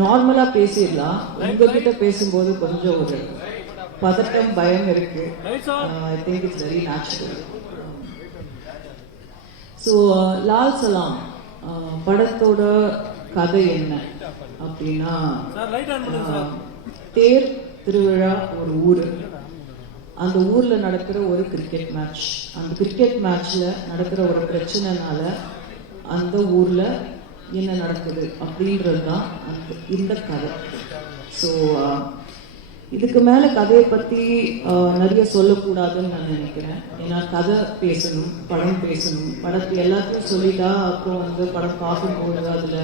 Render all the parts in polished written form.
நார்மலா பேசிடலாம். உங்ககிட்ட பேசும்போது கொஞ்சம் ஒரு பதட்டம், பயம் இருக்கு. I think it's very natural. So Lal Salaam படத்தோட கதை என்ன அப்படின்னா, தேர் திருவிழா ஒரு ஊரு, அந்த ஊர்ல நடக்கிற ஒரு கிரிக்கெட் மேட்ச், அந்த கிரிக்கெட் மேட்ச்ல நடக்கிற ஒரு பிரச்சனைனால அந்த ஊர்ல என்ன நடக்குது அப்படின்றது தான் இந்த கதை. ஸோ இதுக்கு மேல கதையை பத்தி நிறைய சொல்லக்கூடாதுன்னு நான் நினைக்கிறேன். ஏன்னா கதை பேசணும், படம் பேசணும். படத்தை எல்லாத்தையும் சொல்லிட்டா அப்புறம் படம் பார்க்கும்போது அதுல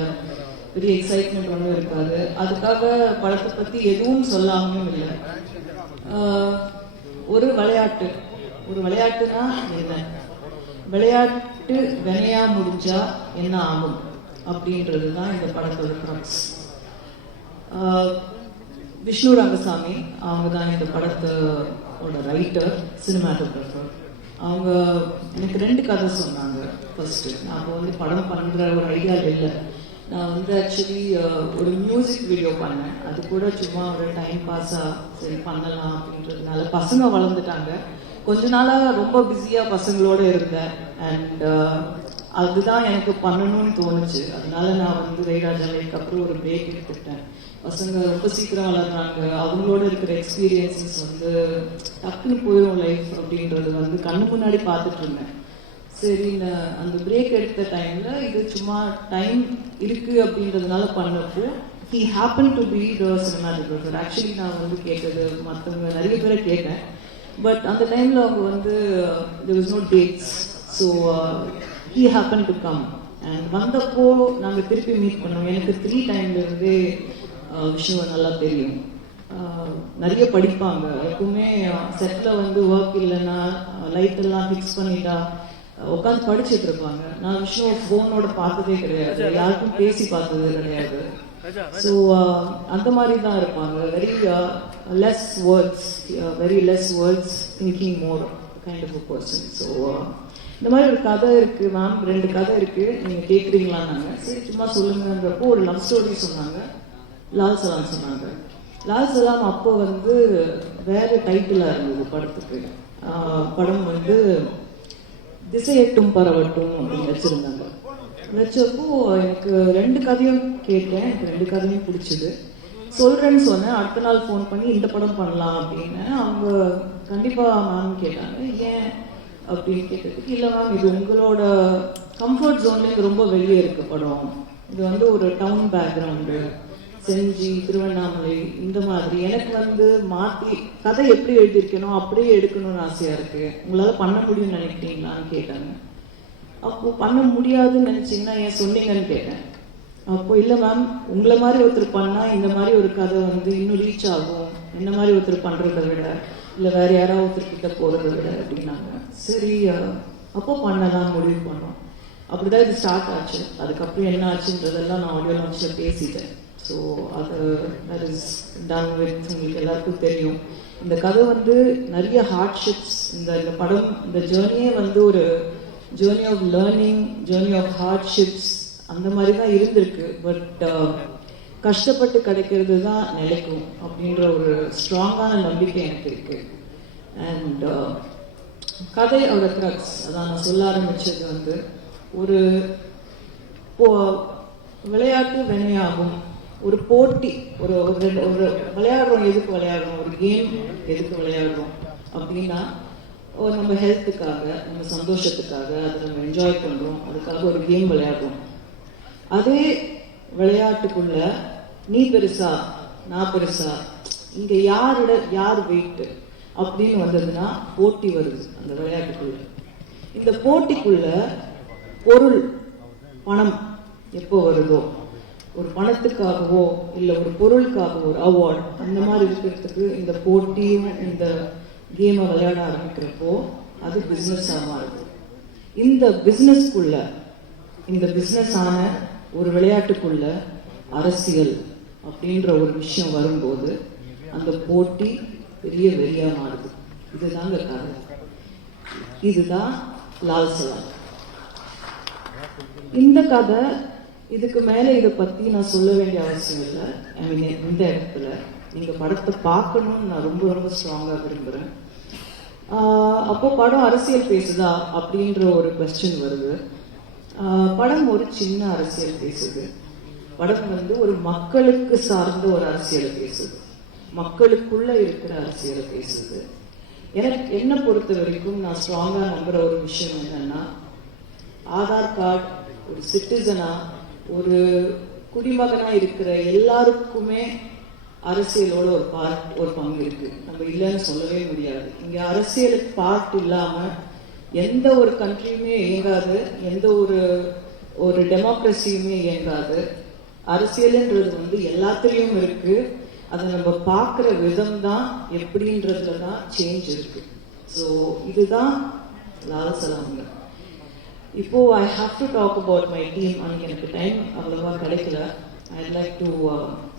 பெரிய எக்ஸைட்மெண்ட் ஒன்றும் இருக்காது. அதுக்காக படத்தை பத்தி எதுவும் சொல்லாமலும் இல்லை. ஒரு விளையாட்டுனா என்ன, விளையாட்டு வினையா முடிஞ்சா என்ன ஆகும் அப்படின்றது தான் இந்த படத்தோட க்ரக்ஸ். விஷ்ணு ரங்கசாமி அவங்க தான் இந்த படத்தோட ரைட்டர், சினிமாட்டோகிராஃபர். அவங்க எனக்கு 2 கதை சொன்னாங்க. ஃபர்ஸ்ட் நான் படம் பண்ற ஒரு ஐடியா இல்லை. நான் ஆக்சுவலி ஒரு மியூசிக் வீடியோ பண்ணேன். அது கூட சும்மா ஒரு டைம் பாஸா சரி பண்ணலாம் அப்படின்றதுனால, பசங்க வளர்ந்துட்டாங்க. கொஞ்ச நாளா ரொம்ப பிஸியா பசங்களோட இருந்தேன். அண்ட் அதுதான் எனக்கு பண்ணணும்னு தோணுச்சு. அதனால நான் இளையராஜாவுக்கு அப்புறம் ஒரு பிரேக் எடுத்துக்கிட்டேன். பசங்க ரொம்ப சீக்கிரம் வளர்றாங்க. அவங்களோட இருக்கிற எக்ஸ்பீரியன்சஸ் டக்குன்னு போயிடும் லைஃப் அப்படின்றது கண்ணு முன்னாடி பார்த்துட்டு இருந்தேன். சரி, நான் அந்த பிரேக் எடுத்த டைம்ல இது சும்மா டைம் இருக்கு அப்படின்றதுனால பண்ணப்போ he happened to be the cinematographer. Actually நான் கேட்டது மற்றவங்க நிறைய பேரை கேட்டேன். பட் அந்த டைம்ல அவங்க there was no dates. So he happened to come. And வந்தப்போ நாங்கள் திருப்பி மீட் பண்ணோம். எனக்கு 3 டைம்ல இருந்தே விஷயம் நல்லா தெரியும். நிறைய படிப்பாங்க. எப்பவுமே செட்ல ஒர்க் இல்லைன்னா லைட் எல்லாம் ஃபிக்ஸ் பண்ணிட்டா உட்காந்து படிச்சுட்டு இருப்பாங்க. நான் விஷயம் ஃபோனோட பார்த்ததே கிடையாது, யாருக்கும் பேசி பார்த்தது கிடையாது. ஸோ அந்த மாதிரி தான் இருப்பாங்க. Less words thinking more kind of a person. So இந்த மாதிரி ஒரு கதை இருக்கு மேம், 2 கதை இருக்கு, நீங்க கேட்குறீங்களான்னாங்க. சரி சும்மா சொல்லுங்கன்றப்போ ஒரு லவ் ஸ்டோரி சொன்னாங்க, லால் சலாம் சொன்னாங்க. லால் சலாம் அப்போ வேற டைட்டிலா இருந்தது படத்துக்கு. படம் திசையட்டும் பரவட்டும் அப்படின்னு வச்சிருந்தாங்க. வச்சப்போ எனக்கு 2 கதையும் கேட்டேன். எனக்கு 2 கதையும் பிடிச்சது. சொல்றேன்னு சொன்னேன். அடுத்த நாள் ஃபோன் பண்ணி இந்த படம் பண்ணலாம் அப்படின்னு. அவங்க கண்டிப்பா மேம் கேட்டாங்க. ஏன் அப்படின்னு கேட்டதுக்கு, இல்லை மேம் இது உங்களோட கம்ஃபர்ட் ஜோன்லேருந்து ரொம்ப வெளியே இருக்கு படம். இது ஒரு டவுன் பேக்ரவுண்டு, செஞ்சி, திருவண்ணாமலை, இந்த மாதிரி. எனக்கு மாற்றி கதை எப்படி எழுதியிருக்கணும் அப்படியே எடுக்கணும்னு ஆசையா இருக்கு. உங்களால பண்ண முடியும்னு நினைக்கிறீங்களான்னு கேட்டாங்க. அப்போ பண்ண முடியாதுன்னு நினைச்சீங்கன்னா ஏன் சொன்னீங்கன்னு கேட்டேன். அப்போ இல்லை மேம், உங்களை மாதிரி ஒருத்தர் பண்ணா இந்த மாதிரி ஒரு கதை இன்னும் ரீச் ஆகும், என்ன மாதிரி ஒருத்தர் பண்றதை விட, இல்லை வேற யாராவது ஒருத்தர் கிட்ட போறதை விட அப்படின்னாங்க. சரி அப்போ பண்ணலாம் முடிவு பண்ணோம். அப்படிதான் இது ஸ்டார்ட் ஆச்சு. அதுக்கப்புறம் என்ன ஆச்சுன்றதெல்லாம் நான் ஆடியோ லான்ச்ல பேசிட்டேன். So that is done with. உங்களுக்கு எல்லாருக்கும் தெரியும் இந்த கதை நிறைய ஹார்ட்ஷிப்ஸ். இந்த படம், இந்த ஜேர்னியே ஒரு journey of learning, journey of hardships அந்த மாதிரி தான் இருந்திருக்கு. பட் கஷ்டப்பட்டு கிடைக்கிறது தான் நிலைக்கும் அப்படின்ற ஒரு ஸ்ட்ராங்கான நம்பிக்கை எனக்கு இருக்கு. அண்ட் கதையோட க்ரக்ஸ் அதான் நான் சொல்ல ஆரம்பிச்சது. ஒரு விளையாட்டு வினையாகும், ஒரு போட்டி, ஒரு விளையாடுறோம். எதுக்கு விளையாடுறோம்? ஒரு கேம் எதுக்கு விளையாடுறோம் அப்படின்னா, நம்ம ஹெல்த்துக்காக, நம்ம சந்தோஷத்துக்காக, அதை நம்ம என்ஜாய் பண்றோம், அதுக்காக ஒரு கேம் விளையாடுறோம். அதே விளையாட்டுக்குள்ள நீ பெருசா நான் பெருசா, இங்க யார் வெயிட் அப்படின்னு வந்ததுன்னா போட்டி வருது அந்த விளையாட்டுக்குள்ள. இந்த போட்டிக்குள்ள பொருள், பணம் எப்போ வருதோ, ஒரு பணத்துக்காகவோ இல்லை ஒரு பொருளுக்காகவோ, ஒரு அவார்ட் அந்த மாதிரி இருக்கிறதுக்கு இந்த போட்டியும் இந்த கேமை விளையாட ஆரம்பிக்கிறப்போ அது பிஸ்னஸாக மாறுது. இந்த பிஸ்னஸ்க்குள்ள, இந்த பிஸ்னஸ் ஆன ஒரு விளையாட்டுக்குள்ள அரசியல் அப்படின்ற ஒரு விஷயம் வரும்போது அந்த போட்டி பெரிய வெறியா மாறுது. இதுதாங்க கதை. இதுதான் லால் சலாம். இந்த கதை இதுக்கு மேலே இதை பற்றி நான் சொல்ல வேண்டிய அவசியம் இல்லை. ஐ மீன் இந்த இடத்துல நீங்கள் படத்தை பார்க்கணும்னு நான் ரொம்ப ரொம்ப ஸ்ட்ராங்காக விரும்புகிறேன். அப்போ படம் அரசியல் பேசுதா அப்படின்ற ஒரு கொஸ்டின் வருது. படம் ஒரு சின்ன அரசியல் பேசுது. படம் வந்து ஒரு மக்களுக்கு சார்ந்த ஒரு அரசியலை பேசுது, மக்களுக்குள்ள இருக்கிற அரசியலை பேசுது. எனக்கு என்ன பொறுத்த வரைக்கும் நான் ஸ்ட்ராங்கா நம்புற ஒரு விஷயம் என்னன்னா, ஆதார் கார்டு ஒரு சிட்டிசனா ஒரு குடிமகனா இருக்கிற எல்லாருக்குமே அரசியலோட ஒரு பங்கு இருக்கு. நம்ம இல்லைன்னு சொல்லவே முடியாது. இங்க அரசியலுக்கு பார்ட் இல்லாம எந்த ஒரு கண்ட்ரியுமே இயங்காது, எந்த ஒரு டெமோக்ரஸியுமே இயங்காது. அரசியல்ன்றது வந்து எல்லாத்துலேயும் இருக்கு. அதை நம்ம பார்க்குற விதம் தான் எப்படின்றதுல தான் சேஞ்ச் இருக்கு. ஸோ இதுதான் லால் சலாம்ங்க. இப்போ I have to talk about my team. அன்னைக்கு எனக்கு டைம் அவ்வளோவா கிடைக்கல. I'd like to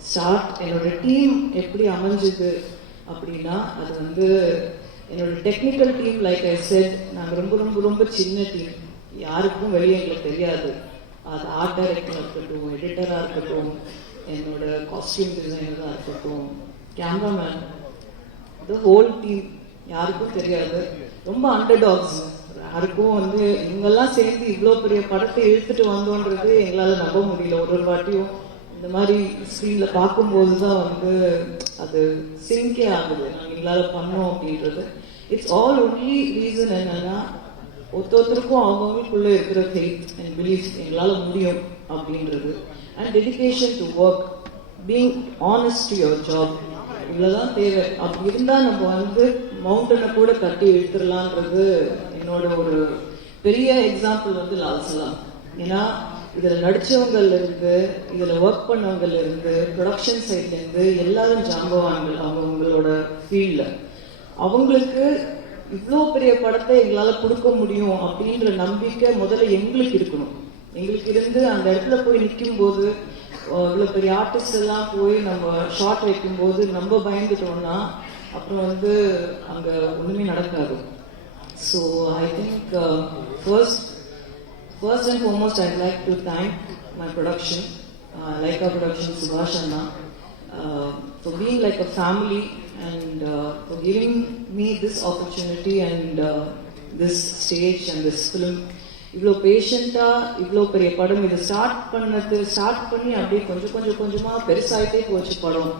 start. என்னோட டீம் எப்படி அமைஞ்சுது அப்படின்னா, அது வந்து என்னோட technical team. Like I said, நாங்கள் ரொம்ப ரொம்ப ரொம்ப சின்ன டீம். யாருக்கும் வெளியே எங்களுக்கு தெரியாது. அது ஆர்ட் டைரக்டராக இருக்கட்டும், எடிட்டராக இருக்கட்டும், என்னோட காஸ்டியூம் டிசைனராக இருக்கட்டும், கேமராமேன், த ஹோல் டீம் யாருக்கும் தெரியாது. ரொம்ப அண்டர்டாக்ஸ். யாருக்கும் வந்து இவங்கெல்லாம் சேர்ந்து இவ்வளோ பெரிய படத்தை இழுத்துட்டு வந்தோன்றது எங்களால் நம்ப முடியல. ஒரு வாட்டியும் இந்த மாதிரி ஸ்க்ரீனில் பார்க்கும்போது தான் வந்து அது சிங்கே ஆகுது, நாங்கள் எங்களால் பண்ணோம் அப்படின்றது. இட்ஸ் ஆல் ஒன்லி ரீசன் என்னன்னா, ஒருத்தருக்கும் அவங்களுக்குள்ள இருக்கிற ஃபெய்த் அண்ட் பிலீஃப் எங்களால் முடியும் அப்படின்றது. And dedication to work, being honest to your job, இவ்வளோதான் தேவை. அப்படி இருந்தால் நம்ம வந்து மவுண்டனை கூட கட்டி இழுத்துடலான்றது என்னோட ஒரு பெரிய எக்ஸாம்பிள் வந்து லால் சலாம். ஏன்னா இதில் நடித்தவங்கள்ல இருந்து, இதில் ஒர்க் பண்ணவங்கள்ல இருந்து, ப்ரொடக்ஷன் சைட்லேருந்து எல்லாரும் ஜாம்பவான்கள் அவங்களோட ஃபீல்டில். அவங்களுக்கு இவ்வளோ பெரிய படத்தை எங்களால் கொடுக்க முடியும் அப்படின்ற நம்பிக்கை முதல்ல எங்களுக்கு இருக்கணும். எங்களுக்கு இருந்து அந்த இடத்துல போய் நிற்கும் போது, இவ்வளோ பெரிய ஆர்டிஸ்ட் எல்லாம் போய் நம்ம ஷார்ட் வைக்கும்போது நம்ம பயந்துட்டோம்னா அப்புறம் வந்து அங்கே ஒன்றுமே நடக்காது. So I think first and foremost I'd like to thank my production, Laika Production, Subhash Anna, for being like a family and for giving me this opportunity and this stage and this film. இவ்வளோ பேஷண்ட்டாக இவ்வளோ பெரிய படம் இது start பண்ணி அப்படியே கொஞ்சமாக பெருசாகிட்டே போச்சு படம்.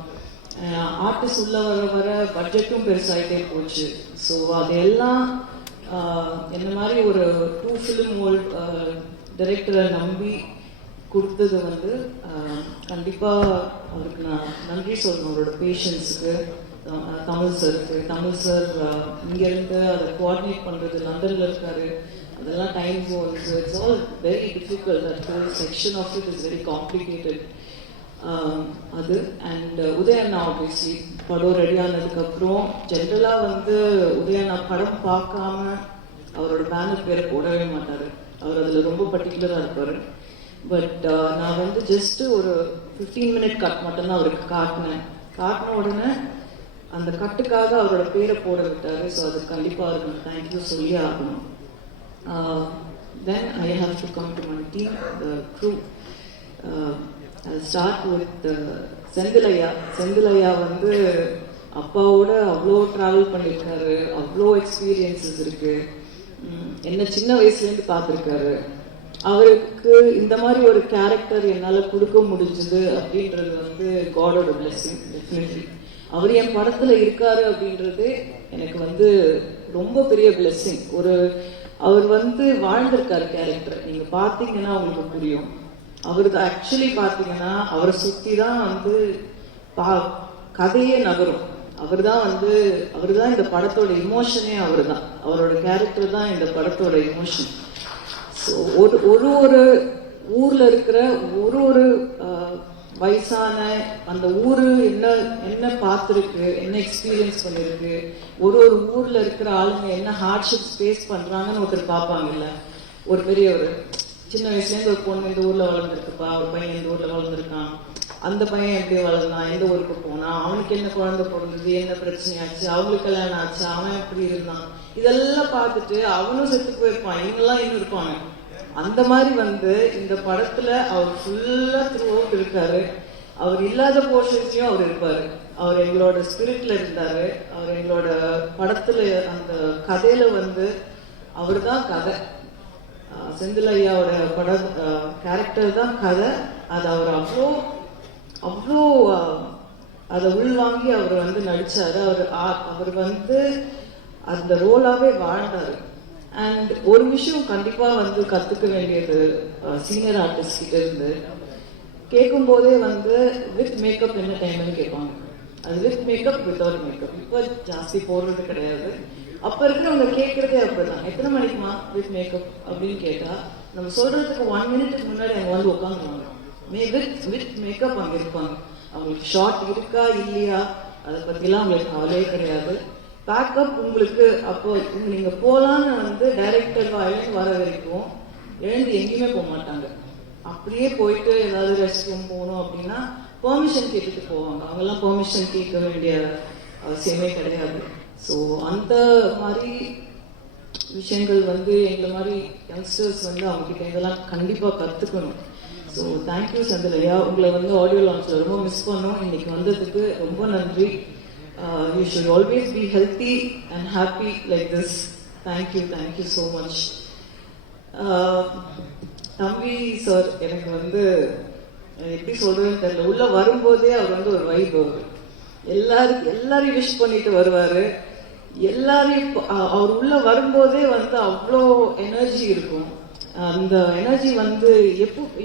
ஆர்டிஸ்ட் உள்ள வர பட்ஜெட்டும் பெருசாகிட்டே போச்சு. ஸோ அதையெல்லாம் என்ன மாதிரி ஒரு 2 ஃபிலிம் வேர்ல்ட் டைரக்டரை நம்பி கொடுத்தது வந்து கண்டிப்பாக அவருக்கு நான் நன்றி சொல்லணும். அவரோட பேஷன்ஸுக்கு, தமிழ் சார் இங்கேருந்து அதை கோஆர்டினேட் பண்ணுறது, லண்டனில் இருக்காரு, அதெல்லாம் time zones, it's all very difficult. That whole section of it is very complicated. அது அண்ட் உதயண்ணா ஆப்வியஸ்லி படம் ரெடி ஆனதுக்கப்புறம் ஜென்ரலாக வந்து உதயண்ணா படம் பார்க்காம அவரோட பேனர் பேரை போடவே மாட்டார். அவர் அதில் ரொம்ப பர்டிகுலராக இருப்பார். பட் நான் வந்து ஜஸ்ட்டு ஒரு 15 மினிட் கட் மட்டும்தான் அவருக்கு காட்டின உடனே அந்த கட்டுக்காக அவரோட பேரை போட விட்டார். ஸோ அது கண்டிப்பாக இருக்கணும், தேங்க்யூ சொல்லியே ஆகணும். Then I have to come to my team, the crew. I'll start with செந்திலையா வந்து அப்பாவோட அவ்வளோ ட்ராவல் பண்ணியிருக்காரு, அவ்வளோ எக்ஸ்பீரியன்ஸஸ் இருக்கு, என்ன சின்ன வயசுலேருந்து பார்த்துருக்காரு. அவருக்கு இந்த மாதிரி ஒரு கேரக்டர் என்னால் கொடுக்க முடிஞ்சது அப்படின்றது வந்து காடோட பிளெஸிங். டெஃபினெட்லி அவர் என் படத்தில் இருக்காரு அப்படின்றது எனக்கு வந்து ரொம்ப பெரிய பிளெஸிங். அவர் வந்து வாழ்ந்திருக்காரு கேரக்டர். நீங்கள் பார்த்தீங்கன்னா உங்களுக்கு புரியும். அவருக்கு ஆக்சுவலி பார்த்தீங்கன்னா அவரை சுற்றி தான் வந்து கதையே நகரும். அவர் தான் இந்த படத்தோட இமோஷனே அவரோட கேரக்டர் தான் இந்த படத்தோட இமோஷன். ஸோ ஒரு ஊரில் இருக்கிற ஒரு வயசான அந்த ஊரு என்ன பார்த்துருக்கு, என்ன எக்ஸ்பீரியன்ஸ் பண்ணிருக்கு, ஒரு ஊர்ல இருக்கிற ஆளுங்க என்ன ஹார்ட்ஷிப்ஸ் ஃபேஸ் பண்றாங்கன்னு ஒருத்தர் பார்ப்பாங்கல்ல. ஒரு பெரிய சின்ன வயசுலேருந்து ஒரு பொண்ணு இந்த ஊர்ல வளர்ந்துருக்குப்பா, ஒரு பையன் இந்த ஊர்ல வளர்ந்துருக்கான், அந்த பையன் எப்படி வளர்ந்தான், எந்த ஊருக்கு போனான், அவனுக்கு என்ன குழந்தை பிறந்தது, என்ன பிரச்சனையாச்சு, அவங்களுக்கு கல்யாணம் ஆச்சு, அவன் எப்படி இருந்தான், இதெல்லாம் பார்த்துட்டு அவனும் செத்து போயிருப்பான், இவங்கெல்லாம் இன்னும் இருப்பாங்க. அந்த மாதிரி வந்து இந்த படத்துல அவர் ஃபுல்லா த்ரூ அவுட் இருக்காரு. அவர் இல்லாத போர்ஷன்ஸ்லயும் அவர் இருப்பாரு. அவர் எங்களோட ஸ்பிரிட்ல இருந்தாரு. அவர் எங்களோட படத்துல அந்த கதையில வந்து அவர் தான் கதை. செந்தில் ஐயாவோட பட கேரக்டர் தான் கதை. அது அவர் அவ்வளோ அவ்வளோ அதை உள்வாங்கி அவர் வந்து நடிச்சாரு. அவர் வந்து அந்த ரோலாவே வாழ்ந்தாரு. அண்ட் ஒரு விஷயம் கண்டிப்பா வந்து கத்துக்க வேண்டியது சீனியர் ஆர்டிஸ்ட் கிட்ட இருந்து, கேட்கும் போதே வந்து வித் மேக்கப் என்ன டைம்னு கேட்பாங்க. அது வித் மேக்கப் வித்தவுட் மேக்கப் இப்போ ஜாஸ்தி போடுறது கிடையாது. அப்ப இருக்கிறவங்க கேட்கறதே அப்படிதான், எத்தனை மணிக்குமா வித் மேக்கப் அப்படின்னு கேட்டா நம்ம சொல்றதுக்கு 1 மினிட்டுக்கு முன்னாடி அவங்க வந்து உட்காந்துருவாங்க. வித் மேக்கப் அங்க இருப்பாங்க. அவங்களுக்கு ஷார்ட் இருக்கா இல்லையா அதை பத்திலாம் அவங்களுக்கு கவலையே கிடையாது. பேக்கப் உங்களுக்கு அப்போ நீங்க போலான்னு வந்து டைரக்டர் வாயிலிருந்து வர வரைக்கும் எழுந்து எங்கேயுமே போக மாட்டாங்க. அப்படியே போயிட்டு ஏதாவது ரெஸ்ட் ரூம் போகணும் அப்படின்னா பெர்மிஷன் கேட்டுட்டு போவாங்க. அவங்கெல்லாம் பெர்மிஷன் கேட்க வேண்டிய அவசியமே கிடையாது. ஸோ அந்த மாதிரி விஷயங்கள் வந்து எங்களை மாதிரி யங்ஸ்டர்ஸ் வந்து அவங்க கிட்ட இதெல்லாம் கண்டிப்பா கத்துக்கணும். ஸோ தேங்க்யூ செந்தில் ஐயா. உங்களை வந்து ஆடியோ லான்ச்ல ரொம்ப மிஸ் பண்ணோம். இன்னைக்கு வந்ததுக்கு ரொம்ப நன்றி. You should always be healthy and happy like this. Thank you so much. தம்பி சார் எனக்கு வந்து எப்படி சொல்றதுன்னு தெரியல. உள்ள வரும்போதே அவர் வந்து ஒரு வைப். எல்லாரையும் விஷ் பண்ணிட்டு வருவாரு. எல்லாரையும் அவர் உள்ள வரும்போதே வந்து அவ்வளோ எனர்ஜி இருக்கும். அந்த எனர்ஜி வந்து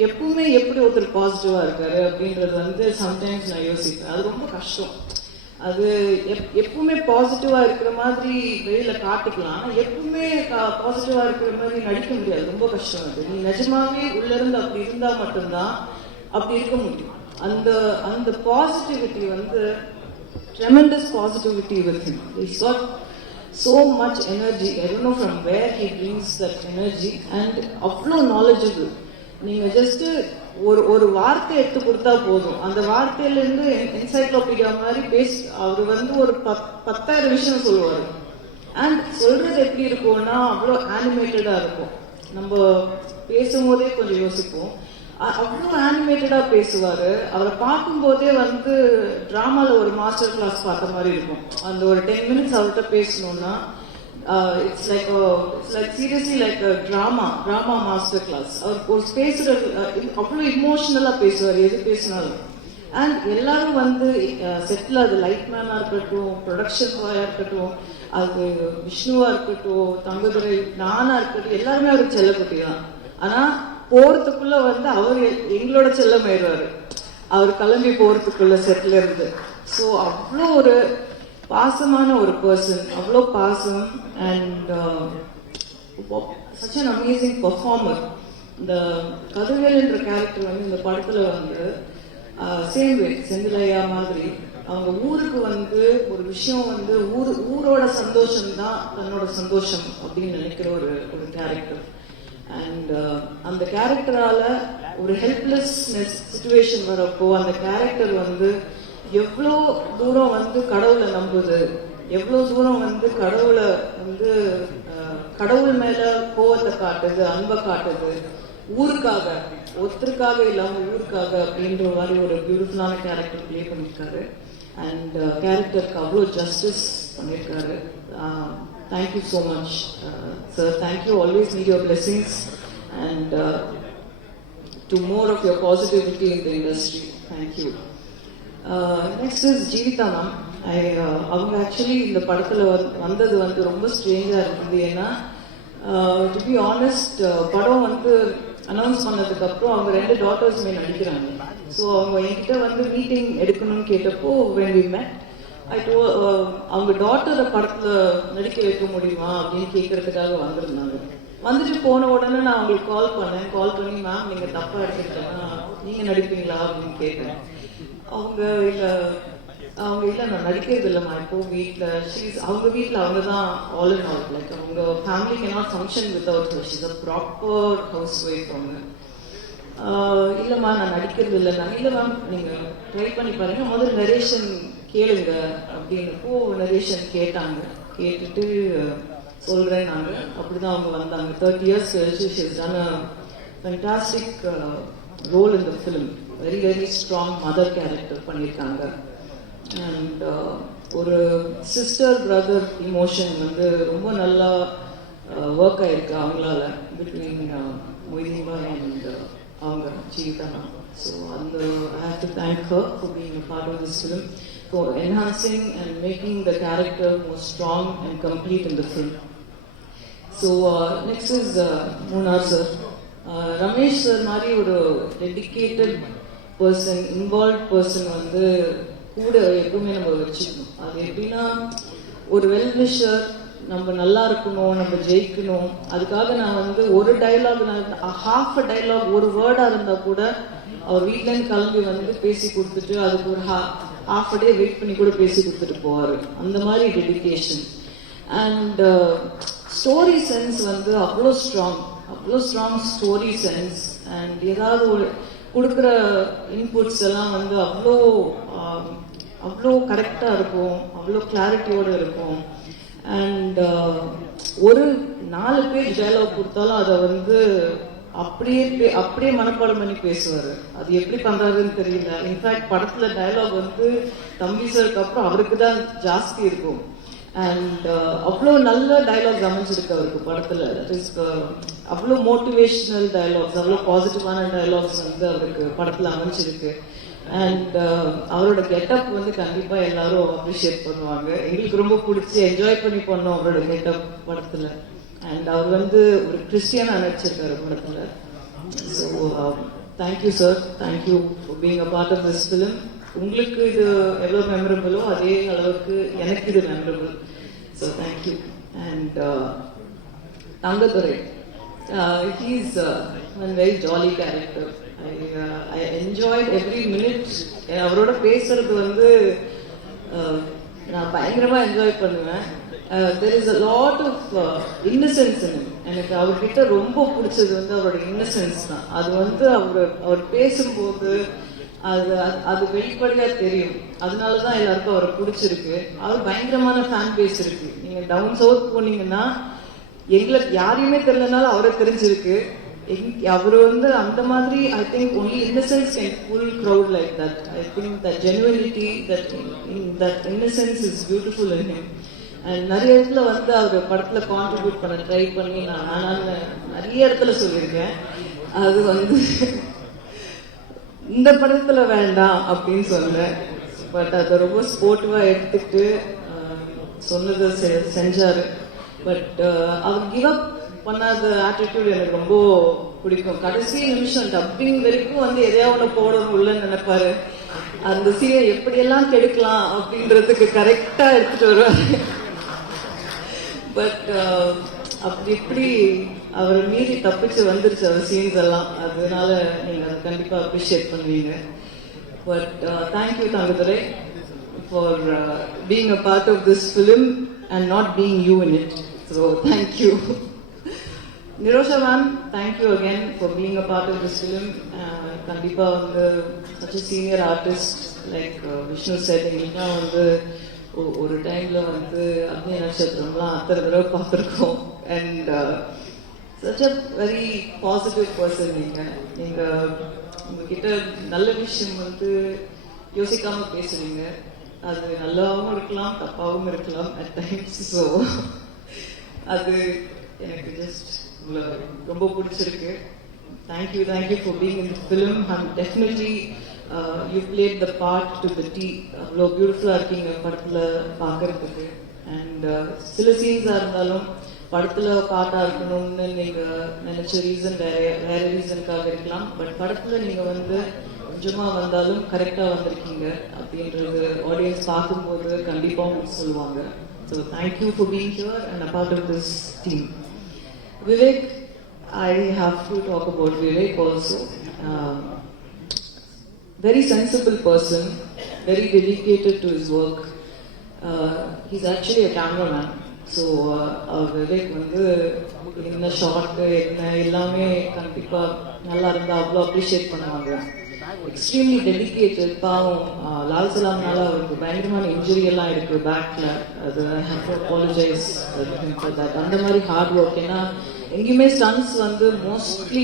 எப்பவுமே எப்படி ஒருத்தர் பாசிட்டிவா இருக்காரு அப்படின்றது வந்து சம்டைம்ஸ் நான் யோசிப்பேன். அது ரொம்ப கஷ்டம். அது எப்பவுமே பாசிட்டிவா இருக்கிற மாதிரி வெளியில காட்டிக்கலாம். ஆனா எப்பவுமே பாசிட்டிவா இருக்கிற மாதிரி நடிக்க முடியாது. ரொம்ப கஷ்டம். அது நீ நிஜமாவே உள்ள இருந்து அப்படி இருந்தா மட்டும்தான் அப்படி இருக்க முடியும். அந்த பாசிட்டிவிட்டி வந்து tremendous positivity with him. He's got so much energy. I don't know from where he brings that energy. And அவ்வளோ knowledgeable. நீங்க ஜஸ்ட் ஒரு வார்த்தை எடுத்து கொடுத்தா போதும், அந்த வார்த்தையில இருந்து என்சைக்ளோபீடியா மாதிரி அவர் வந்து ஒரு 10,000 விஷயம் சொல்லுவாரு. அண்ட் சொல்றது எப்படி இருக்கும்னா அவ்வளோ ஆனிமேட்டடா இருக்கும். நம்ம பேசும்போதே கொஞ்சம் யோசிப்போம். அவ்வளோ ஆனிமேட்டடா பேசுவாரு. அவரை பார்க்கும் போதே வந்து டிராமால ஒரு மாஸ்டர் கிளாஸ் பார்த்த மாதிரி இருக்கும். அந்த ஒரு 10 மினிட்ஸ் அவர்கிட்ட பேசணும்னா it's like seriously like a drama master class. அவர் பேசுற அவ்வளோ இமோஷனலா பேசுவார் எது பேசினாலும். அண்ட் எல்லாரும் வந்து செட்டில் அது லைட் மேனா இருக்கட்டும், ப்ரொடக்ஷன் பாயா இருக்கட்டும், அது விஷ்ணுவா இருக்கட்டும், தங்கதுரை நானா இருக்கட்டும், எல்லாருமே அவருக்கு செல்லக்குட்டி தான். ஆனா போறதுக்குள்ள வந்து அவர் எங்களோட செல்லம் ஆயிடுவாரு அவர் கிளம்பி போறதுக்குள்ள செட்டில் இருந்து. ஸோ அவ்வளோ ஒரு பாசமான ஒரு பர்சன், அவ்வளோ பாசம். And such an amazing performer. இந்த கதிர்வேல்ன்ற கேரக்டர் வந்து இந்த படத்துல வந்து சேம் வே செந்திலையா மாதிரி அவங்க ஊருக்கு வந்து ஒரு விஷயம் வந்து ஊரோட சந்தோஷம் தான் தன்னோட சந்தோஷம் அப்படின்னு நினைக்கிற ஒரு கேரக்டர். அண்ட் அந்த கேரக்டரால ஒரு ஹெல்ப்லெஸ்னஸ் சிச்சுவேஷன் வரப்போ அந்த கேரக்டர் வந்து எவ்வளோ தூரம் வந்து கடவுளை நம்புது, எவ்வளோ தூரம் வந்து கடவுளை வந்து கடவுள் மேல கோவத்தை காட்டுது, அன்பை காட்டுது, ஊருக்காக ஒருத்தருக்காக இல்லாம ஊருக்காக அப்படின்ற மாதிரி ஒரு பியூட்டிஃபுல்லான கேரக்டர் பிளே பண்ணியிருக்காரு. அண்ட் கேரக்டருக்கு அவ்வளோ ஜஸ்டிஸ் பண்ணியிருக்காரு. Thank you so much sir. Thank you. Always need your blessings and to more of your positivity in the industry. Thank you. Next is Jeevitha ma'am. அவங்க ஆக்சுவலி இந்த படத்துல வந்தது வந்து ரொம்ப ஸ்ட்ரேஞ்சா இருக்குது. ஏன்னா டு பி ஆனஸ்ட் படம் வந்து அனௌன்ஸ் பண்ணதுக்கு அப்புறம் அவங்க 2 டாட்டர்ஸுமே நடிக்கிறாங்க. ஸோ அவங்க என்கிட்ட வந்து மீட்டிங் எடுக்கணும்னு கேட்டப்போ when we met, அவங்க டாட்டரை படத்துல நடிக்க வைக்க முடியுமா அப்படின்னு கேட்கறதுக்காக வந்திருந்தாங்க. வந்துட்டு போன உடனே நான் அவங்களுக்கு கால் பண்ணி மேம் நீங்க தப்பா எடுத்துக்கிட்டேன்னா நீங்க நடிப்பீங்களா அப்படின்னு கேட்டேன். அவங்க இல்ல நான் நடிக்கிறது இல்லைம்மா, இப்போ அவங்க வீட்டில் அவங்க தான் ஆல் இன் ஆல். லைக் அவங்க family cannot function without her. She's a proper house wife. அவங்க இல்லைம்மா நான் நடிக்கிறது இல்லை. நான் இல்லை மேம் நீங்க ட்ரை பண்ணி பாருங்க, முதல்ல நரேஷன் கேளுங்க அப்படின்னப்போ நரேஷன் கேட்டாங்க. கேட்டுட்டு சொல்றேன் நாங்க. அப்படிதான் அவங்க வந்தாங்க. 30 years கழிச்சு she's ton fantastic role in the film. Very very strong mother character பண்ணியிருக்காங்க. And ஒரு சிஸ்டர் பிரதர் இமோஷன் வந்து ரொம்ப நல்லா ஒர்க் ஆயிருக்கு அவங்களால பிட்வீன் மொய்தீன் பாய் அண்ட் அவங்க ஜீவிதா. ஸோ அந்த I have to thank her for being a part of this film, for enhancing and making the character more strong and complete in the film. So next is Moonar sir. Ramesh sir மாதிரி ஒரு dedicated person, involved person வந்து கூட எப்பவுமே நம்ம வச்சுக்கணும். அது எப்படின்னா ஒரு வெல்விஷர், நம்ம நல்லா இருக்கணும், நம்ம ஜெயிக்கணும், அதுக்காக நான் வந்து ஒரு டைலாக், ஹாஃப் அ டைலாக் ஒரு வேர்டா இருந்தா கூட அவர் வீட்லேருந்து கிளம்பி வந்து பேசி கொடுத்துட்டு அதுக்கு ஒரு ஹாஃப் அ டே வெயிட் பண்ணி கூட பேசி கொடுத்துட்டு போவார். அந்த மாதிரி டெடிகேஷன். அண்ட் ஸ்டோரி சென்ஸ் வந்து அவ்வளோ ஸ்ட்ராங் ஸ்டோரி சென்ஸ். அண்ட் ஏதாவது ஒரு கொடுக்குற இன்புட்ஸ் எல்லாம் வந்து அவ்வளோ கரெக்டாக இருக்கும், அவ்வளோ கிளாரிட்டியோடு இருக்கும். அண்ட் ஒரு 4 பேஜ் டைலாக் கொடுத்தாலும் அதை வந்து அப்படியே மனப்பாடம் பண்ணி பேசுவார். அது எப்படி பண்றாருன்னு தெரியல. இன்ஃபேக்ட் படத்துல டைலாக் வந்து தம்பி சாருக்கு அப்புறம் அவருக்கு தான் ஜாஸ்தி இருக்கும். அண்ட் அவ்வளோ நல்ல டைலாக்ஸ் அமைஞ்சிருக்கு அவருக்கு படத்துல. அவ்வளோ மோட்டிவேஷனல் டைலாக்ஸ், அவ்வளோ பாசிட்டிவான டைலாக்ஸ் வந்து அவருக்கு படத்துல அமைஞ்சிருக்கு. அண்ட் அவரோட கெட்டப் வந்து கண்டிப்பா எல்லாரும் அப்ரிஷியேட் பண்ணுவாங்க. எங்களுக்கு ரொம்ப பிடிச்சி என்ஜாய் பண்ணி பண்ணோம் அவரோட கெட்டப் படத்துல. அண்ட் அவர் வந்து ஒரு கிறிஸ்டியனா நடிச்சிருக்காரு படத்துல. So thank you sir, thank you for being a part of this film. உங்களுக்கு இது எவ்வளோ மெமரபிளோ அதே அளவுக்கு எனக்கு இது memorable. So thank you. And Thangadurai, he's a very jolly character. I enjoyed every minute. அவரோட பேசுறது வந்து நான் பயங்கரமா என்ஜாய் பண்ணுவேன். There is a lot of innocence in him. எனக்கு அவர்கிட்ட ரொம்ப பிடிச்சது வந்து அவரோட இன்னசென்ஸ் தான். அது வந்து அவர் பேசும்போது அது வெளிப்படையா தெரியும். அதனாலதான் எல்லாருக்கும் அவரை பிடிச்சிருக்கு. அவர் பயங்கரமான ஃபேன் பேஸ் இருக்கு. நீங்க டவுன் சவுத் போனீங்கன்னா எங்களுக்கு யாரையுமே தெரியலனாலும் அவரை தெரிஞ்சிருக்கு. அவர் வந்து அந்த மாதிரி I think only innocence can pull crowd like that. I think that genuinity, that innocence is beautiful in him. And நிறைய இடத்துல வந்து அவர் படத்துல கான்ட்ரிபியூட் பண்ண ட்ரை பண்ணி நான் நிறைய இடத்துல சொல்லியிருக்கேன். அது வந்து இந்த படத்துல வேண்டாம் அப்படின்னு சொன்னேன். பட் அதை ரொம்ப ஸ்போர்ட்டிவா எடுத்துட்டு சொன்னதை செஞ்சாரு. பட் அவர் கிவ் அப் பண்ணாத ஆட்டிடியூட் எனக்கு ரொம்ப பிடிக்கும். கடைசி நிமிஷம் டப்பிங் வரைக்கும் வந்து எதையாவது போடணும் உள்ளன்னு நினைப்பாரு. அந்த சீனை எப்படியெல்லாம் கெடுக்கலாம் அப்படின்றதுக்கு கரெக்டா எடுத்துட்டு வருவாரு. பட் அப்படி இப்படி அவரை மீறி தப்பிச்சு வந்துருச்சு அவர் சீன்ஸ் எல்லாம். அதனால நீங்க அதை கண்டிப்பா அப்ரிஷியேட் பண்ணுவீங்க. But thank you Thangadurai for being a part of this film and not being you in it. So thank you. Nirosha ma'am, thank you again for being a part of this film. Kandipa வந்து such a senior artist like Vishnu said, எங்களுக்கு வந்து ஒரு டைம்ல வந்து அக்னி நட்சத்திரம்லாம் அத்தனை தடவை பார்த்துருக்கோம். And such a very positive person. நீங்க உங்ககிட்ட நல்ல விஷயம் வந்து யோசிக்காம பேசுவீங்க. அது நல்லாவும் இருக்கலாம், தப்பாவும் இருக்கலாம் at times. ஸோ அது எனக்கு ஜஸ்ட் ரொம்ப பிடிச்சிருக்கு. Thank you for being in the film. Definitely you plate the part to the tea. அவ்வளோ பியூட்டிஃபுல்லாக இருக்கீங்க படத்தில் பார்க்கறதுக்கு. அண்ட் சில சீன்ஸாக இருந்தாலும் படத்தில் பாட்டாக இருக்கணும்னு நீங்கள் நினச்ச ரீசன் வேற ரீசனுக்காக இருக்கலாம். பட் படத்தில் நீங்கள் வந்து கொஞ்சமாக வந்தாலும் கரெக்டாக வந்திருக்கீங்க அப்படின்றது ஆடியன்ஸ் பார்க்கும்போது கண்டிப்பாக உங்களுக்கு சொல்லுவாங்க. So thank you for being here and a part of this team. Vivek, I have to talk about Vivek also. Very sensible person, very dedicated to his work. He's actually a cameraman. So Vivek வந்து என்ன short என்ன எல்லாமே கண்டிப்பா நல்லா இருந்தா அவ்வளோ appreciate பண்ணுவாங்க. Extremely dedicated. பாவம் லால் சலாம்னால அவருக்கு பயங்கரமான இன்ஜுரி எல்லாம் இருக்கு பேக்ல. அது ஐ have to apologise for that. அந்த மாதிரி ஹார்ட் ஒர்க். ஏன்னா எங்கேயுமே ஸ்டன்ஸ் வந்து மோஸ்ட்லி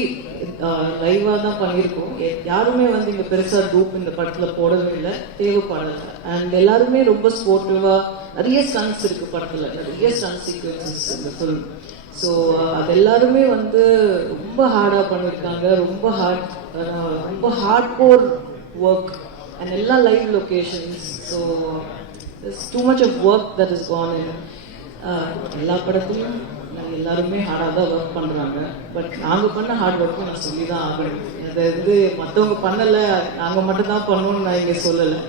லைவாக தான் பண்ணியிருக்கோம். யாருமே வந்து இங்கே பெருசாக டூப் இந்த படத்தில் போடவே இல்லை, தேவைப்படலை. அண்ட் எல்லாருமே ரொம்ப ஸ்போர்ட்டிவாக, நிறைய ஸ்டன்ஸ் இருக்கு படத்தில், நிறைய ஸ்டன் சீக்வன்சஸ் இந்த ஃபில்ம். ஸோ அது எல்லாருமே வந்து ரொம்ப ஹார்டாக பண்ணியிருக்காங்க, ரொம்ப ஹார்ட் கோர் ஒர்க் அண்ட் எல்லா live locations. So too much of work that is gone in. எல்லா படத்துலையும் எல்லாருமே ஹார்டாக தான் ஒர்க் பண்ணுறாங்க. பட் நாங்கள் பண்ண ஹார்ட் ஒர்க்கும் நான் சொல்லி தான் ஆகணும். அதை வந்து மற்றவங்க பண்ணலை, நாங்கள் மட்டும்தான் பண்ணணும்னு நான் இங்கே சொல்லலை.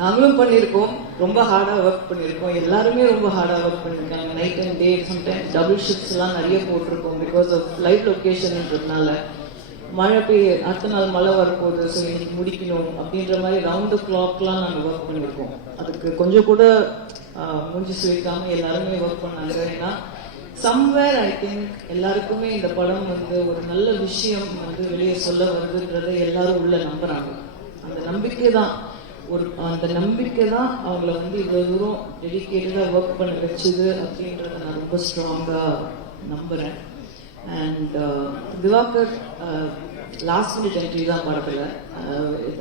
நாங்களும் பண்ணியிருக்கோம், ரொம்ப ஹார்டாக ஒர்க் பண்ணியிருக்கோம். எல்லாருமே ரொம்ப ஹார்டாக ஒர்க் பண்ணியிருக்காங்க. Night and day, sometimes double ஷிஃப்ட்ஸ்லாம் நிறைய போட்டிருக்கோம். பிகாஸ் ஆஃப் லைவ் லொக்கேஷன்ன்றதுனால மழை பெய்ய அடுத்த நாள் மழை வரப்போகுது, ஸோ இன்னைக்கு முடிக்கணும் அப்படின்ற மாதிரி ரவுண்ட் த கிளாக்லாம் நாங்கள் ஒர்க் பண்ணியிருக்கோம். அதுக்கு கொஞ்சம் கூட மூஞ்சி சுழிக்காமல் எல்லாருமே ஒர்க் பண்ணாங்க. ஏன்னா சம்வேர் ஐ திங்க் எல்லாருக்குமே இந்த படம் வந்து ஒரு நல்ல விஷயம் வந்து வெளியே சொல்ல வருதுன்றதை எல்லாரும் உள்ள நம்புறாங்க. அந்த நம்பிக்கை தான் அவங்கள வந்து இவ்வளவு தூரம் டெடிக்கேட்டடா ஒர்க் பண்ண வச்சுது அப்படின்றத நான் ரொம்ப ஸ்ட்ராங்கா நம்புறேன். And Diwakar last minute entry தான் படத்துல.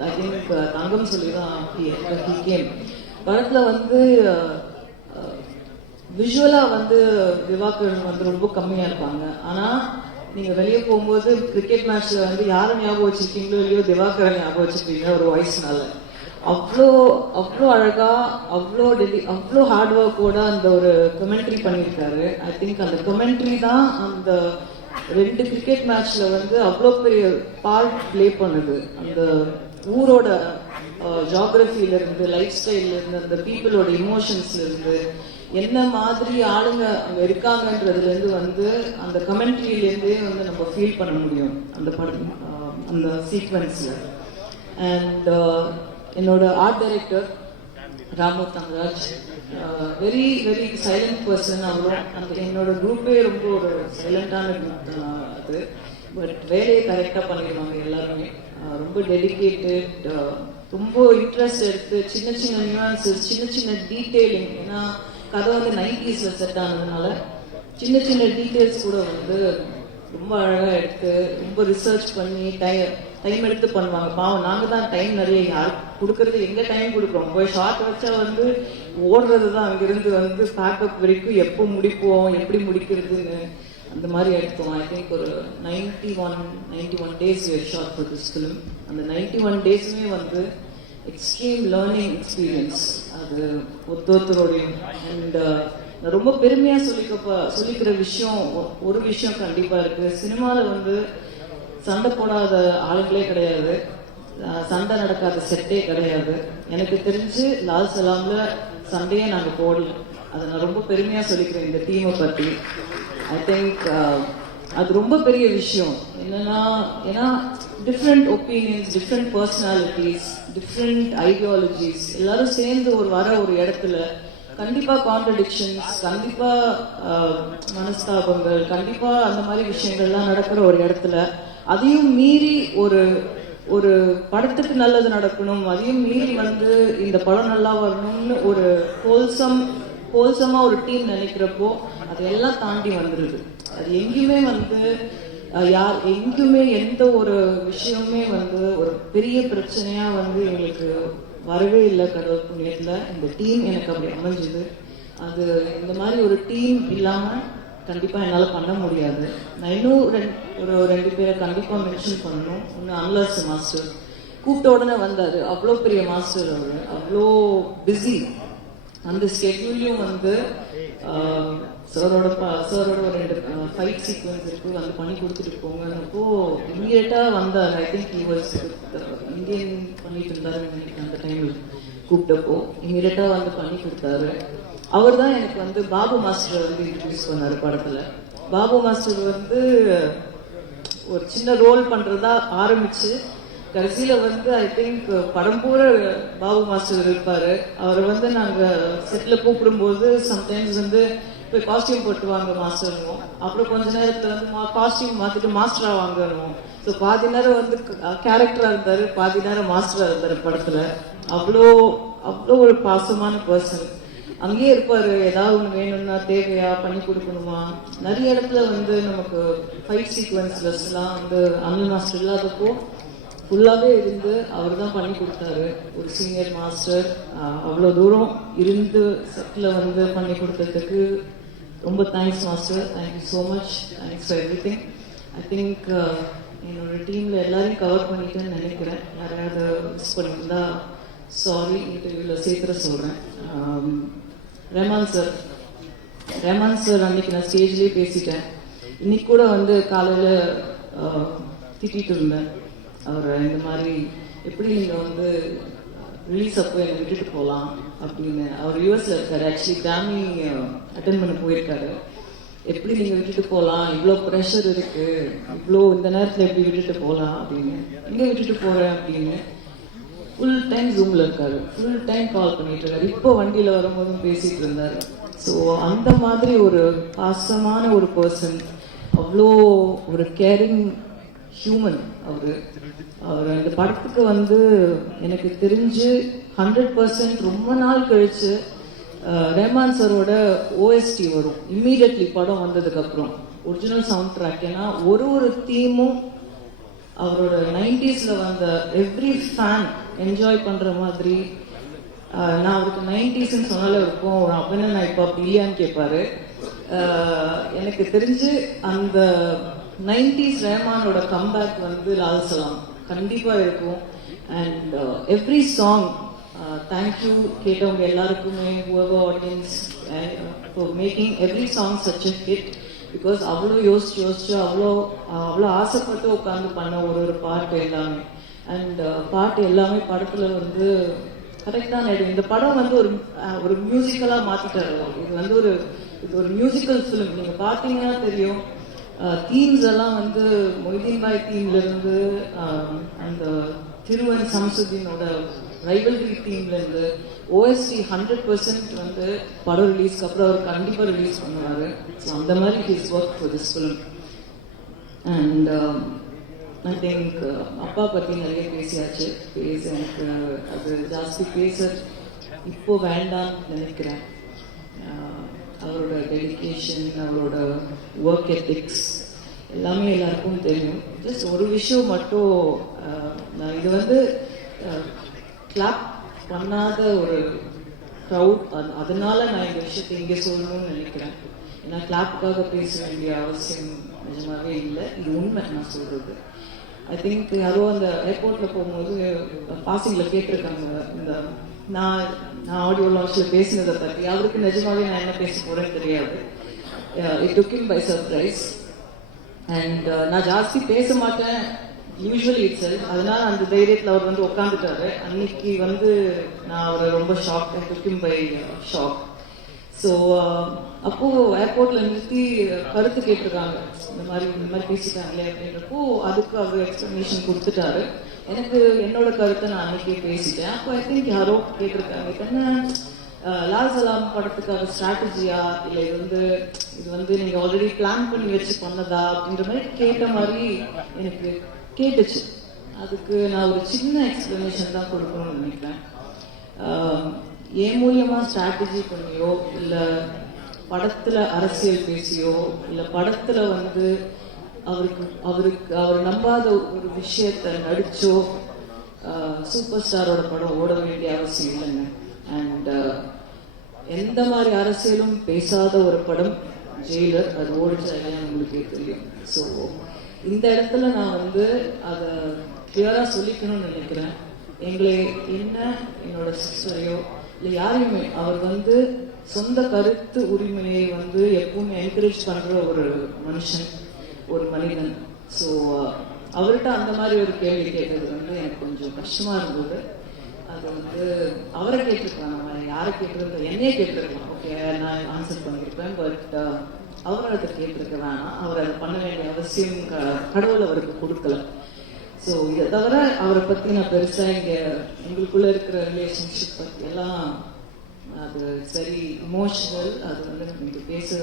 ஐ திங்க் தங்கம் சொல்லி தான் படத்துல வந்து விஷுவலா வந்து திவாகர் வந்து ரொம்ப கம்மியா இருப்பாங்க. ஆனா நீங்க வெளியே போகும்போது கிரிக்கெட் மேட்ச்ல வந்து யாரும் ஞாபகம் வச்சிருக்கீங்களோ இல்லையோ, திவாகர் ஞாபகம் வச்சிருக்கீங்க ஒரு வாய்ஸ்னால. அவ்வளோ அழகா, அவ்வளோ ஹார்ட் ஒர்க்கோட அந்த ஒரு கமெண்ட்ரி பண்ணியிருக்காரு. ஐ திங்க் அந்த கமெண்ட்ரி தான் அந்த 2 கிரிக்கெட் மேட்ச்ல வந்து அவ்வளோ பெரிய பார்ட் பிளே பண்ணுது. அந்த ஊரோட ஜியாகிரபில இருந்து, லைஃப் ஸ்டைல்ல இருந்து, அந்த பீப்புளோட இமோஷன்ஸ்ல இருந்து, என்ன மாதிரி ஆளுங்க அங்க இருக்காங்கன்றதுல இருந்து வந்து அந்த கமெண்ட்ரியிலேருந்தே வந்து நம்ம ஃபீல் பண்ண முடியும் அந்த படம், அந்த சீக்வன்ஸ்ல. அண்ட் என்னோட art director Ramu Thangaraj, very very silent person. அவரும் அந்த என்னோட குரூப்பே ரொம்ப ஒரு சைலண்டான குரூப் தான் அது. பட் வேலையை கரெக்டாக பண்ணிடுவாங்க எல்லாருமே. ரொம்ப டெடிக்கேட்டட், ரொம்ப இன்ட்ரெஸ்ட் எடுத்து சின்ன சின்ன நியூஆன்சஸ், சின்ன சின்ன டீட்டெயிலிங். ஏன்னா கதை வந்து 90s செட் ஆனதுனால சின்ன சின்ன டீட்டெயில்ஸ் கூட வந்து ரொம்ப அழகாக எடுத்து ரொம்ப ரிசர்ச் பண்ணி டைம் எடுத்து பண்ணுவாங்க. பாவம், நாங்கள் தான் டைம் நிறைய யார் கொடுக்கறது, எங்கே டைம் கொடுக்குறோம். போய் ஷார்ட் வச்சா வந்து ஓடுறது தான், அங்கிருந்து வந்து பேக்கப் வரைக்கும் எப்போ முடிப்போம், எப்படி முடிக்கிறதுன்னு அந்த மாதிரி எடுத்தோம். ஐ திங்க் ஒரு 91 days short for this film. அந்த 91 daysமே வந்து எக்ஸ்ட்ரீம் லேர்னிங் எக்ஸ்பீரியன்ஸ் அது ஒருத்தரோடையும். அண்ட் நான் ரொம்ப பெருமையா சொல்லிக்கிற விஷயம் ஒரு விஷயம் கண்டிப்பா இருக்கு. சினிமாவில் வந்து சண்டை போடாத ஆளுங்களே கிடையாது, சண்டை நடக்காத செட்டே கிடையாது. எனக்கு தெரிஞ்சு லால் சலாம்ல சண்டையே நாங்கள் போடல. அதை நான் ரொம்ப பெருமையா சொல்லிக்கிறேன் இந்த டீமை பற்றி. ஐ திங்க் அது ரொம்ப பெரிய விஷயம். ஏன்னா different opinions, different personalities, different ideologies எல்லாரும் சேர்ந்து ஒரு இடத்துல கண்டிப்பா கான்ட்ரடிக்ஷன்ஸ், கண்டிப்பா மனஸ்தாபங்கள், கண்டிப்பா அந்த மாதிரி விஷயங்கள்லாம் நடக்கிற ஒரு இடத்துல அதையும் மீறி ஒரு படத்துக்கு நல்லது நடக்கணும், அதையும் மீறி வந்து இந்த படம் நல்லா வரணும்னு ஒரு ஹோல்சமா ஒரு டீம் நினைக்கிறப்போ அதெல்லாம் தாண்டி வந்துருது. அது எங்கேயுமே வந்து எங்குமே எந்த ஒரு விஷயமுமே வந்து ஒரு பெரிய பிரச்சனையா வந்து எங்களுக்கு வரவே இல்லை. கடவுள் புண்ணியத்துல இந்த டீம் எனக்கு அப்படி அமைஞ்சுது. அது இந்த மாதிரி ஒரு டீம் இல்லாம கண்டிப்பா என்னால பண்ண முடியாது. நான் இன்னும் ஒரு 2 பேரை கண்டிப்பா மென்ஷன் பண்ணணும். ஒன்று அன்லாஸ் மாஸ்டர், கூப்பிட்ட உடனே வந்தாரு. அவ்வளோ பெரிய மாஸ்டர் அவரு, அவ்வளோ பிஸி. அந்த ஸ்கெட்யூல்லையும் வந்து சாரோட ஒரு 2 ஃபைட் சீக்வன்ஸ் இருக்கு, வந்து பண்ணி கொடுத்துட்டு போங்கன்னப்போ இமீடியட்டா வந்தார். I think he was Indian பண்ணிட்டு இருந்தாரு அந்த டைம்ல. கூப்பிட்டப்போ இமீடியட்டா வந்து பண்ணி கொடுத்தாரு. அவர் தான் எனக்கு வந்து பாபு மாஸ்டர் வந்து இன்ட்ரடியூஸ் பண்ணாரு படத்துல. பாபு மாஸ்டர் வந்து ஒரு சின்ன ரோல் பண்றதா ஆரம்பிச்சு கடைசியில வந்து ஐ திங்க் படம் பூரா பாபு மாஸ்டர் இருப்பாரு. அவர் வந்து நாங்க செட்ல கூப்பிடும்போது சம்டைம்ஸ் வந்து போய் காஸ்டியூம் போட்டு வாங்க மாஸ்டர்னுவோம். அப்புறம் கொஞ்ச நேரத்துல வந்து காஸ்டியூம் மாத்திட்டு மாஸ்டரா வாங்கணும். ஸோ பாதி நேரம் வந்து கேரக்டரா இருந்தாரு, பாதி நேரம் மாஸ்டரா இருந்தாரு படத்துல. அவ்வளோ ஒரு பாசமான பர்சன். அங்கேயே இருப்பாரு. ஏதாவது ஒன்று வேணும்னா தேவையா பண்ணி கொடுக்கணுமா. நிறைய இடத்துல வந்து நமக்கு ஃபைட் சீக்வன்ஸ்லாம் வந்து அனில் மாஸ்டர் இல்லாதப்போ ஃபுல்லாகவே இருந்து அவர் தான் பண்ணி கொடுத்தாரு. ஒரு சீனியர் மாஸ்டர் அவ்வளோ தூரம் இருந்து செட்டில் வந்து பண்ணி கொடுத்ததுக்கு ரொம்ப thanks master. Thank you so much. Thanks for every thing. I think என்னோட டீமில் எல்லாரையும் கவர் பண்ணிட்டேன்னு நினைக்கிறேன். யாரையாவது மிஸ் பண்ணியிருந்தா சாரி, இன்டர்வியூவில் சேர்த்துற சொல்கிறேன். ரஹ்மான் சார் அன்னைக்கு நான் ஸ்டேஜ்லேயே பேசிட்டேன். இன்னைக்கு கூட வந்து காலையில் திட்டிட்டு இருந்தேன் அவர். இந்த மாதிரி எப்படி நீங்கள் வந்து ரிலீஸ் அப்போ என்னை விட்டுட்டு போகலாம் அப்படின்னு. அவர் யூஎஸ்ல இருக்காரு. ஆக்சுவலி கிராமி அட்டன் பண்ண போயிருக்காரு. எப்படி நீங்கள் விட்டுட்டு போகலாம், இவ்வளோ ப்ரெஷர் இருக்கு, இவ்வளோ இந்த நேரத்தில் எப்படி விட்டுட்டு போகலாம் அப்படின்னு. எங்கே விட்டுட்டு போகிறேன் அப்படின்னு ஃபுல் டைம் ஜூமில் இருக்காரு. ஃபுல் டைம் கால் பண்ணிட்டு இருக்காரு. இப்போ வண்டியில் வரும்போதும் பேசிட்டு இருந்தாரு. ஸோ அந்த மாதிரி ஒரு பாசமான ஒரு பர்சன், அவ்வளோ ஒரு கேரிங் ஹியூமன் அவர். அந்த படத்துக்கு வந்து எனக்கு தெரிஞ்சு 100% ரொம்ப நாள் கழிச்சு ரஹ்மான் சாரோட ஓஎஸ்டி வரும் இம்மீடியட்லி படம் வந்ததுக்கப்புறம், ஒரிஜினல் சவுண்ட் ட்ராக். ஏன்னா ஒரு தீமும் அவரோட 90s வந்த எவ்ரி ஃபேன் என்ஜாய் பண்ணுற மாதிரி. நான் அவருக்கு 90ஸ்ன்னு சொன்னாலே இருக்கும் அப்படின்னு நான் இப்போ அப்படி இல்லையான்னு கேட்பாரு. எனக்கு தெரிஞ்சு அந்த 90s ரஹ்மானோட கம்பேக் வந்து லால் சலாம் கண்டிப்பாக இருக்கும். அண்ட் எவ்ரி சாங் தேங்க்யூ கேட்டவங்க எல்லாருக்குமே, whoever audience for making every song such a hit. Because அவ்வளோ யோசிச்சு அவ்வளோ ஆசைப்பட்டு உட்காந்து பண்ண ஒரு பாட்டு எல்லாமே. அண்ட் பாட்டு எல்லாமே படத்தில் வந்து கரெக்டான இடம். இந்த படம் வந்து ஒரு மியூசிக்கலாக மாற்றிட்டாரு. இது வந்து ஒரு மியூசிக்கல் ஃபிலிம். நீங்கள் பார்த்தீங்கன்னா தெரியும். தீம்ஸ் எல்லாம் வந்து மொய்தீன் பாய் தீம்லேருந்து அந்த திருவன் சம்சுதீனோட ரைவல்ரி தீம்லேருந்து ஓஎஸ்டி 100% வந்து படம் ரிலீஸ்க்கு அப்புறம் அவர் கண்டிப்பாக ரிலீஸ் பண்ணுவார். ஸோ அந்த மாதிரி his work for this film. And I think அப்பா பற்றி நிறைய பேசியாச்சு. எனக்கு அது ஜாஸ்தி பேச இப்போ வேண்டாம்னு நினைக்கிறேன். அவரோட டெடிகேஷன், அவரோட ஒர்க் எத்திக்ஸ் எல்லாமே எல்லாருக்கும் தெரியும். ஜஸ்ட் ஒரு விஷயம் மட்டும், நான் இது வந்து கிளாப் பண்ணாத ஒரு க்ரௌட், அதனால நான் இந்த விஷயத்தை இங்கே சொல்லணும்னு நினைக்கிறேன். ஏன்னா கிளாப்புக்காக பேச வேண்டிய அவசியம் நிஜமாவே இல்லை. இது உண்மை நான் சொல்றது. ஐ திங்க் யாரோ அந்த ஏர்போர்ட்டில் போகும்போது பாசிங்கில் கேட்டிருக்காங்க இந்த நான் ஆடியோ லான்ச்சில் பேசினதை பற்றி. அவருக்கு நிஜமாவே நான் என்ன பேச போகிறேன்னு தெரியாது. It took him by surprise. And நான் ஜாஸ்தி பேச மாட்டேன் யூஸ்வலி இட் செல்ஃப். அதனால அந்த தைரியத்தில் அவர் வந்து உட்காந்துட்டாரு. அன்னைக்கு வந்து நான் அவரை ரொம்ப shock, I took him by shock. So அப்போது ஏர்போர்ட்டில் நிறுத்தி கருத்து கேட்டிருக்காங்க. இந்த மாதிரி பேசிட்டாங்களே அப்படின்றப்போ அதுக்கு அவர் எக்ஸ்ப்ளனேஷன் கொடுத்துட்டாரு. எனக்கு என்னோட கருத்தை நான் அன்னைக்கே பேசிட்டேன். அப்போ ஐ திங்க் யாரோ கேட்டிருக்காங்க, என்ன லால் சலாம் படத்துக்கான ஸ்ட்ராட்டஜியா, இல்லை இது வந்து நீங்கள் ஆல்ரெடி பிளான் பண்ணி வச்சு பண்ணதா அப்படின்ற மாதிரி கேட்ட மாதிரி எனக்கு கேட்டுச்சு. அதுக்கு நான் ஒரு சின்ன எக்ஸ்ப்ளனேஷன் தான் கொடுக்கணும்னு நினைக்கிறேன். என் மூலியமாக ஸ்ட்ராட்டஜி பண்ணியோ, இல்லை படத்தில் அரசியல் பேசியோ, இல்லை படத்தில் வந்து அவர் நம்பாத ஒரு விஷயத்தை நடிச்சோ சூப்பர் ஸ்டாரோட படம் ஓட வேண்டிய அவசியம் இல்லைங்க. அண்ட் எந்த மாதிரி அரசியலும் பேசாத ஒரு படம் ஜெயிலர். அது ஓடிச்சா இல்லையா உங்களுக்கே தெரியும். ஸோ இந்த இடத்துல நான் வந்து அதை கிளியராக சொல்லிக்கணும்னு நினைக்கிறேன். எங்களை என்னோட சிஸ்டரையோ இல்லை யாரையுமே அவர் வந்து சொந்த கருத்து உரிமையை வந்து எப்பவுமே என்கரேஜ் பண்ணுற ஒரு மனுஷன், ஒரு மனிதன். ஸோ அவர்கிட்ட அந்த மாதிரி ஒரு கேள்வி கேட்டது வந்து எனக்கு கொஞ்சம் கஷ்டமாக இருந்தது. அது வந்து அவரை கேட்டிருக்காங்க, யாரை கேட்டிருந்தேன், என்னையே கேட்டிருக்கலாம். ஓகே, நான் ஆன்சர் பண்ணியிருப்பேன். பட் அவரை அதை கேட்டிருக்க வேணாம். அவர் அதை பண்ண வேண்டிய அவசியம் கடவுள் அவருக்கு கொடுக்கல. ஸோ இதை தவிர அவரை பற்றி நான் பெருசாக இங்கே எங்களுக்குள்ளே இருக்கிற ரிலேஷன்ஷிப் பற்றி எல்லாம் அது சரி இமோஷனல். அது வந்து எனக்கு பேச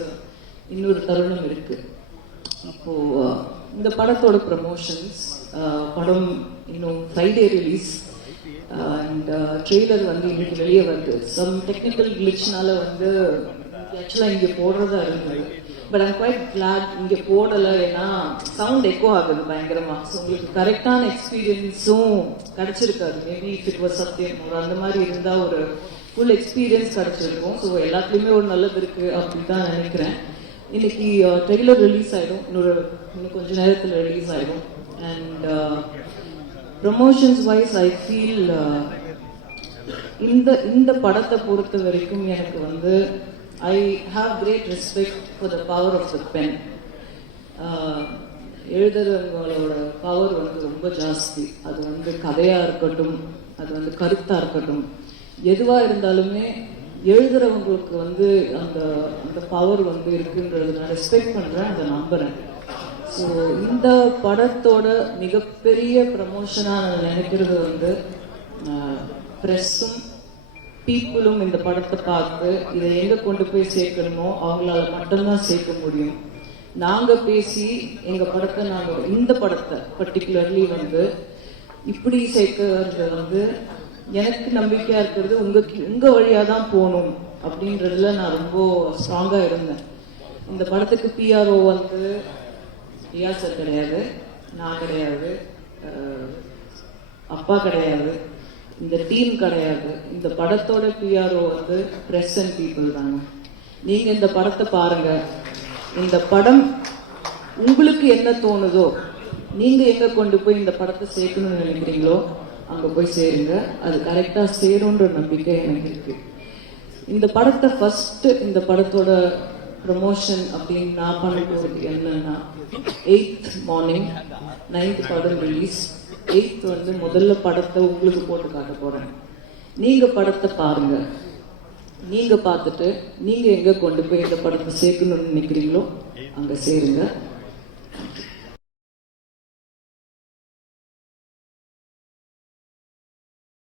இன்னொரு தருணம் இருக்குது. இப்போது இந்த படத்தோட ப்ரமோஷன்ஸ், படம் இன்னும் ஃப்ரைடே ரிலீஸ். அண்ட் ட்ரெய்லர் வந்து இன்னைக்கு வெளியே வருது. சம் டெக்னிக்கல் கிளிச்னால வந்து ஆக்சுவலாக இங்கே போடுறதா இருந்தது. பட் ஐம் குவைட் கிளாட் இங்கே போடலை, ஏன்னா சவுண்ட் எக்கோ ஆகுது பயங்கரமாக. ஸோ உங்களுக்கு கரெக்டான எக்ஸ்பீரியன்ஸும் கிடச்சிருக்காது. மேபி இஃப் இட் வாஸ் சத்தியம் ஒரு அந்த மாதிரி இருந்தால் ஒரு ஃபுல் எக்ஸ்பீரியன்ஸ் கிடச்சிருக்கும். ஸோ எல்லாத்துலேயுமே ஒரு நல்லது இருக்குது அப்படின்னு தான் நினைக்கிறேன். இன்னைக்கு ட்ரெய்லர் ரிலீஸ் ஆகிடும், இன்னும் கொஞ்சம் நேரத்தில் ரிலீஸ் ஆகிடும். And promotions wise I feel இந்த படத்தை பொறுத்த வரைக்கும் எனக்கு வந்து I have great respect for the power of the pen. எழுதுறவங்களோட பவர் வந்து ரொம்ப ஜாஸ்தி. அது வந்து கதையாக இருக்கட்டும், அது வந்து கருத்தாக இருக்கட்டும், எதுவாக இருந்தாலுமே எழுதுறவங்களுக்கு வந்து அந்த அந்த பவர் வந்து இருக்குன்றது நான் ரெஸ்பெக்ட் பண்ணுறேன், அதை நம்புகிறேன். ஸோ இந்த படத்தோட மிகப்பெரிய ப்ரமோஷனாக நான் நினைக்கிறது வந்து ப்ரெஸ்ஸும் பீப்புளும் இந்த படத்தை பார்த்து இதை எங்கே கொண்டு போய் சேர்க்கணுமோ அவங்களால மட்டும்தான் சேர்க்க முடியும். நாங்கள் பேசி எங்கள் படத்தை இந்த படத்தை பர்டிகுலர்லி வந்து இப்படி சேர்க்கறது வந்து எனக்கு நம்பிக்கையாக இருக்கிறது உங்கள் வழியாக தான் போகணும் அப்படின்றதுல நான் ரொம்ப ஸ்ட்ராங்காக இருந்தேன். இந்த படத்துக்கு பிஆர்ஓ வந்து ரியா சார் கிடையாது, நான் கிடையாது, அப்பா கிடையாது, இந்த டீம் கிடையாது. இந்த படத்தோட பிஆர்ஓ வந்து ப்ரெஸ் அண்ட் பீப்புள் தாங்க. நீங்கள் இந்த படத்தை பாருங்க. இந்த படம் உங்களுக்கு என்ன தோணுதோ, நீங்கள் எங்கே கொண்டு போய் இந்த படத்தை சேர்க்கணும்னு நினைக்கிறீங்களோ அங்கே போய் சேருங்க. அது கரெக்டாக சேரும்ன்ற நம்பிக்கை எனக்கு இருக்கு. இந்த படத்தை ஃபஸ்ட்டு இந்த படத்தோட ப்ரமோஷன் அப்படின்னு நான் பண்ண போகிறது என்னன்னா 8th மார்னிங் 9th படம் ரிலீஸ். 8th வந்து முதல்ல படத்தை உங்களுக்கு போட்டு காட்ட போகிறேன். நீங்கள் படத்தை பாருங்க. நீங்கள் பார்த்துட்டு நீங்கள் எங்கே கொண்டு போய் இந்த படத்தை சேர்க்கணும்னு நினைக்கிறீங்களோ அங்கே சேருங்க.